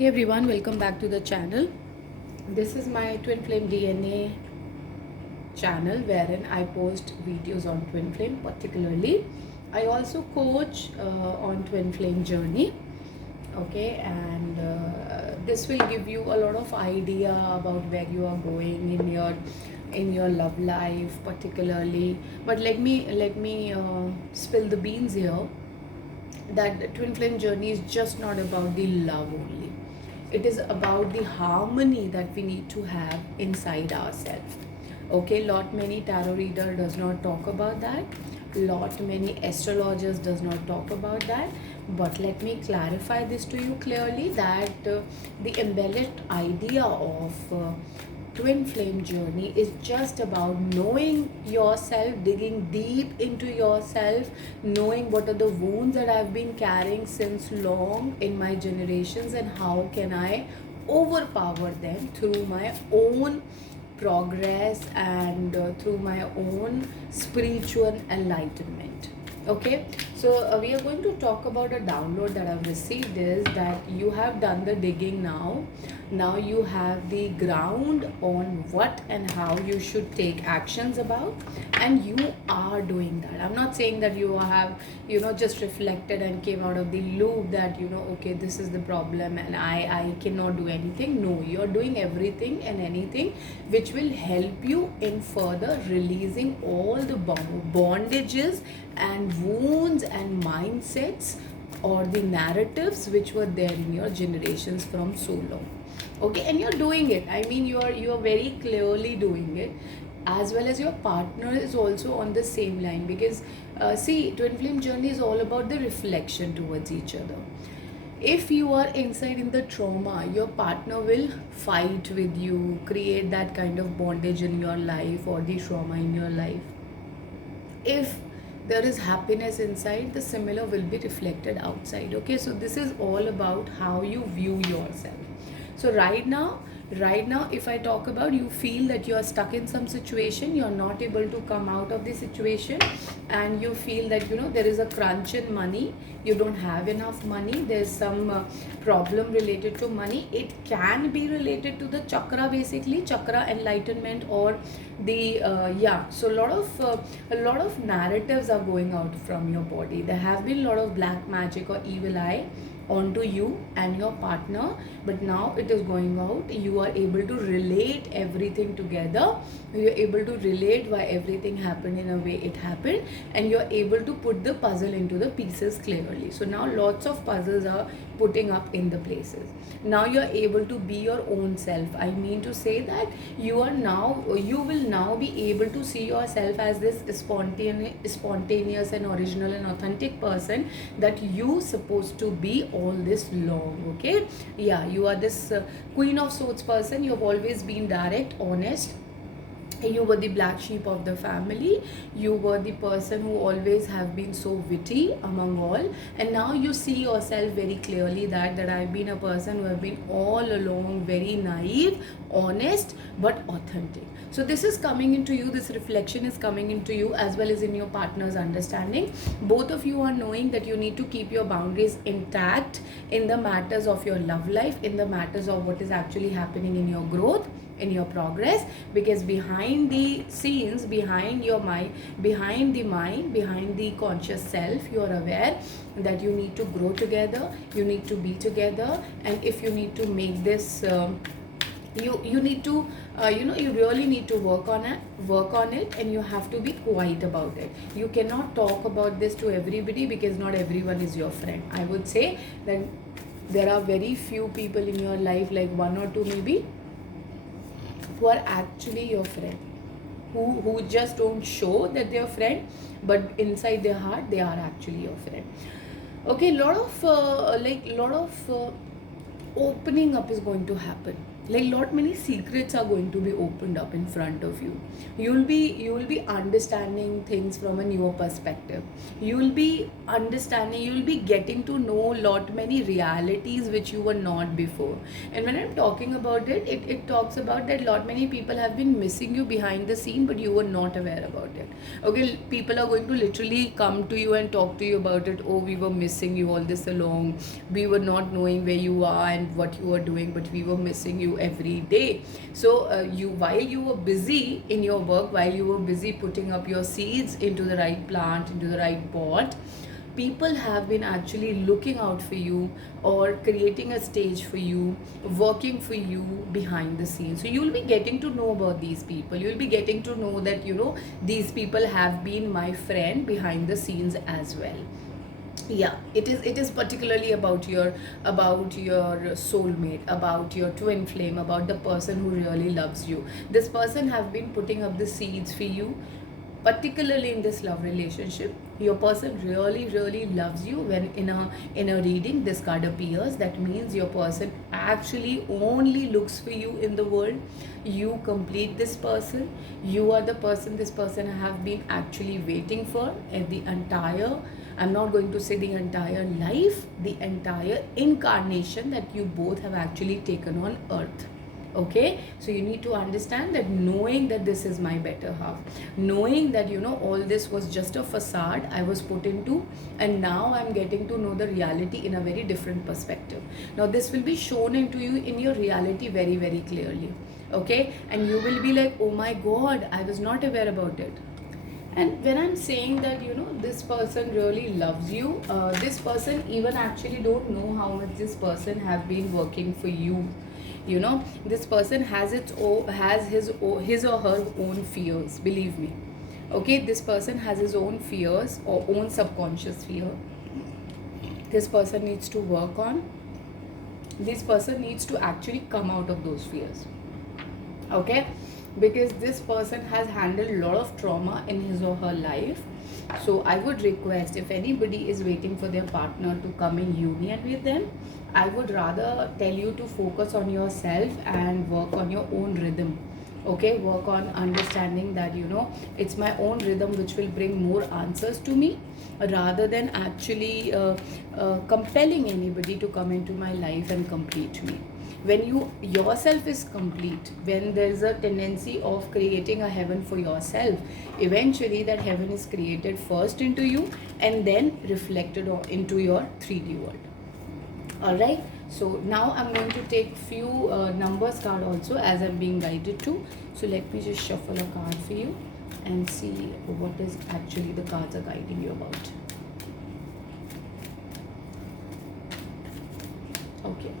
Hey everyone, welcome back to the channel. This is my Twin Flame DNA channel wherein I post videos on Twin Flame particularly. I also coach on Twin Flame journey. Okay, and this will give you a lot of idea about where you are going in your love life particularly. But let me spill the beans here that the twin flame journey is just not about the love only. It is about the harmony that we need to have inside ourselves. Okay, lot many tarot reader does not talk about that. Lot many astrologers does not talk about that. But let me clarify this to you clearly that the embellished idea of twin flame journey is just about knowing yourself, digging deep into yourself, knowing what are the wounds that I've been carrying since long in my generations and how can I overpower them through my own progress and through my own spiritual enlightenment. Okay, so we are going to talk about a download that I've received is that you have done the digging now you have the ground on what and how you should take actions about, and you are doing that. I'm not saying that you have just reflected and came out of the loop that okay, this is the problem and I cannot do anything. No, you're doing everything and anything which will help you in further releasing all the bondages and wounds and mindsets or the narratives which were there in your generations from so long. Okay, and you're doing it. I mean, you are very clearly doing it, as well as your partner is also on the same line, because see, twin flame journey is all about the reflection towards each other. If you are inside in the trauma, your partner will fight with you, create that kind of bondage in your life or the trauma in your life. If there is happiness inside, the similar will be reflected outside. Okay, so this is all about how you view yourself. So right now if I talk about, you feel that you are stuck in some situation, you're not able to come out of the situation, and you feel that there is a crunch in money, you don't have enough money, there's some problem related to money. It can be related to the chakra, basically chakra enlightenment, or the so a lot of narratives are going out from your body. There have been a lot of black magic or evil eye onto you and your partner, but now it is going out. You are able to relate everything together, you're able to relate why everything happened in a way it happened, and you're able to put the puzzle into the pieces clearly. So now lots of puzzles are putting up in the places. Now you're able to be your own self. I mean to say that you will now be able to see yourself as this spontaneous and original and authentic person that you supposed to be all this long. Okay, yeah, you are this queen of swords person. You've always been direct, honest. You were the black sheep of the family. You were the person who always have been so witty among all, and now you see yourself very clearly that I've been a person who have been all along very naive, honest, but authentic. So this is coming into you, this reflection is coming into you, as well as in your partner's understanding. Both of you are knowing that you need to keep your boundaries intact in the matters of your love life, in the matters of what is actually happening in your growth, in your progress, because behind the scenes, behind your mind, behind the conscious self, you are aware that you need to grow together, you need to be together, and if you need to make this you need to you really need to work on it, and you have to be quiet about it. You cannot talk about this to everybody, because not everyone is your friend. I would say that there are very few people in your life, like one or two maybe, who are actually your friend, who just don't show that they're friend, but inside their heart they are actually your friend. Okay, lot of opening up is going to happen. like lot many secrets are going to be opened up in front of you. You will be understanding things from a newer perspective. You will be getting to know lot many realities which you were not before. And when I'm talking about it talks about that lot many people have been missing you behind the scene, but you were not aware about it. Okay, people are going to literally come to you and talk to you about it. Oh, we were missing you all this along. We were not knowing where you are and what you are doing, but we were missing you every day. So you while you were busy in your work, while you were busy putting up your seeds into the right plant, into the right pot, people have been actually looking out for you or creating a stage for you, working for you behind the scenes. So you'll be getting to know about these people. You'll be getting to know that, these people have been my friend behind the scenes as well. Yeah, it is particularly about your soulmate, about your twin flame, about the person who really loves you. This person have been putting up the seeds for you, particularly in this love relationship. Your person really really loves you. When in a reading this card appears, that means your person actually only looks for you in the world. You complete this person. You are the person this person have been actually waiting for at the entire, I'm not going to say the entire life, the entire incarnation that you both have actually taken on earth. Okay, so you need to understand that, knowing that this is my better half, knowing that all this was just a facade I was put into, and now I'm getting to know the reality in a very different perspective. Now this will be shown into you in your reality very very clearly. Okay, and you will be like, oh my god, I was not aware about it. And when I'm saying that, this person really loves you, this person even actually don't know how much this person have been working for you. This person has his or her own fears, believe me. Okay, this person has his own fears or own subconscious fear. This person needs to work on. This person needs to actually come out of those fears. Okay, because this person has handled a lot of trauma in his or her life. So I would request, if anybody is waiting for their partner to come in union with them, I would rather tell you to focus on yourself and work on your own rhythm. Okay, work on understanding that, it's my own rhythm which will bring more answers to me, rather than actually compelling anybody to come into my life and complete me. When you yourself is complete, when there is a tendency of creating a heaven for yourself, eventually that heaven is created first into you and then reflected into your 3D world. All right, so now I'm going to take few numbers card also, as I'm being guided to. So let me just shuffle a card for you and see what is actually the cards are guiding you about. Okay,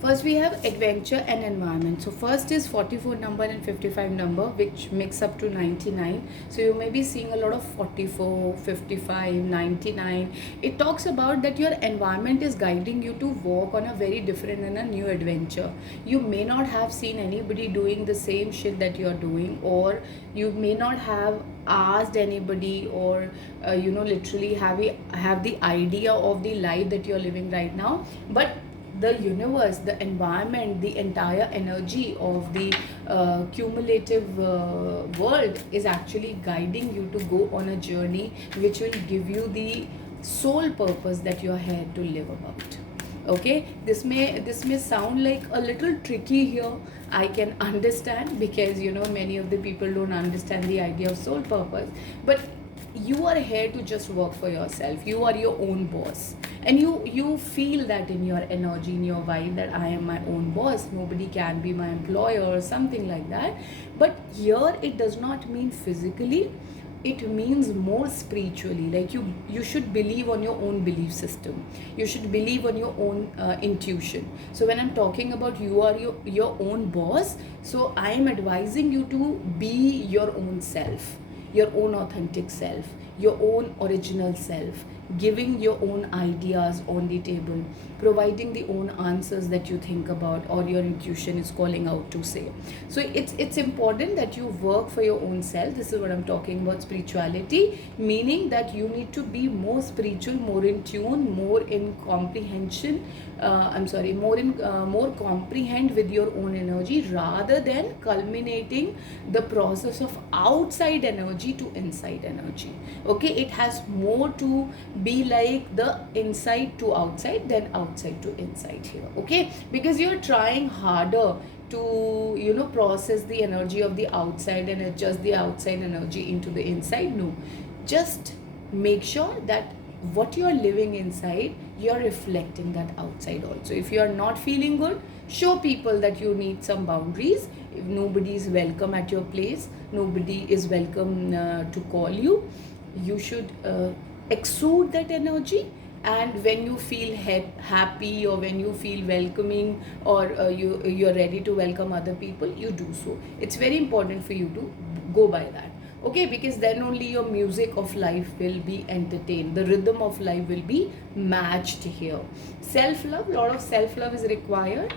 first we have adventure and environment. So first is 44 number and 55 number, which mix up to 99. So you may be seeing a lot of 44, 55, 99. It talks about that your environment is guiding you to walk on a very different and a new adventure. You may not have seen anybody doing the same shit that you're doing, or you may not have asked anybody, or literally have the idea of the life that you're living right now. But the universe, the environment, the entire energy of the cumulative world is actually guiding you to go on a journey which will give you the sole purpose that you're here to live about. Okay, this may sound like a little tricky here. I can understand, because many of the people don't understand the idea of sole purpose, but you are here to just work for yourself. You are your own boss, and you feel that in your energy, in your vibe, that I am my own boss, nobody can be my employer or something like that. But here it does not mean physically, it means more spiritually. Like you should believe on your own belief system, you should believe on your own intuition. So when I'm talking about you are your own boss, so I am advising you to be your own self, your own authentic self, your own original self. giving your own ideas on the table, providing the own answers that you think about or your intuition is calling out to say. So it's important that you work for your own self. This is what I'm talking about, spirituality, meaning that you need to be more spiritual, more in tune, more in comprehension, more comprehend with your own energy, rather than culminating the process of outside energy to inside energy. Okay, it has more to be like the inside to outside than outside to inside here. Okay, because you're trying harder to process the energy of the outside and adjust the outside energy into the inside. No, just make sure that what you're living inside, you're reflecting that outside also. If you're not feeling good, show people that you need some boundaries. If nobody is welcome at your place, nobody is welcome to call you, you should exude that energy. And when you feel happy, or when you feel welcoming, or you're ready to welcome other people, you do so. It's very important for you to go by that. Okay, because then only your music of life will be entertained, the rhythm of life will be matched here. Self love, lot of self love is required.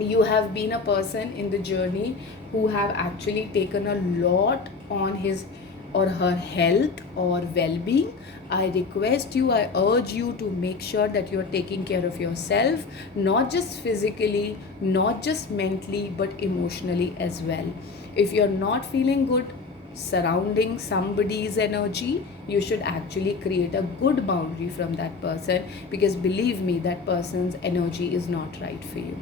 You have been a person in the journey who have actually taken a lot on his or her health or well-being. I request you, I urge you to make sure that you're taking care of yourself, not just physically, not just mentally, but emotionally as well. If you're not feeling good surrounding somebody's energy, you should actually create a good boundary from that person, because believe me, that person's energy is not right for you.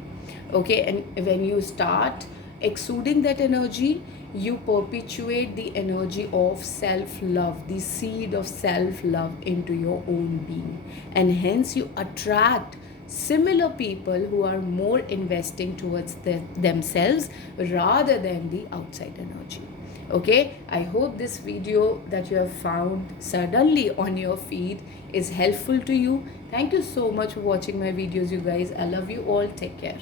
Okay, and when you start exuding that energy, you perpetuate the energy of self-love, the seed of self-love into your own being, and hence you attract similar people who are more investing towards themselves rather than the outside energy. Okay, I hope this video that you have found suddenly on your feed is helpful to you. Thank you so much for watching my videos, you guys. I love you all. Take care.